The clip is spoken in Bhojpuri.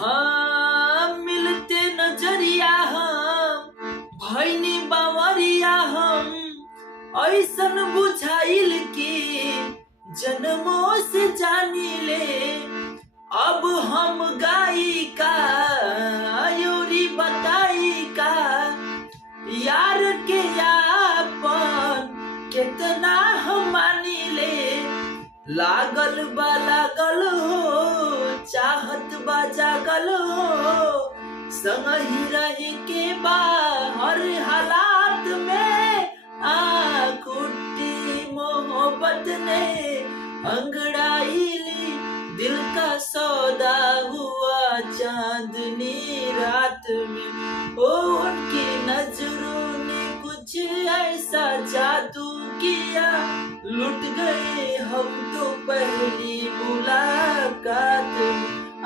हाँ मिलते नजरिया हम भैनी बावरिया हम ऐसन बुझाइल की जन्मों से जानी ले। अब हम गाई का आयुरी बताई का यार के यापन कितना हम मानी ले। लागल बा लागल हो चाहत बा जागल हो संग ही रहे के बा हर हालात में। आँख उठी मोहब्बत ने अंगड़ाई ली दिल का सौदा हुआ चांदनी रात में। ओ उनकी नजरों ने कुछ ऐसा जादू किया लुट गए हम तो पहली मुलाकात में।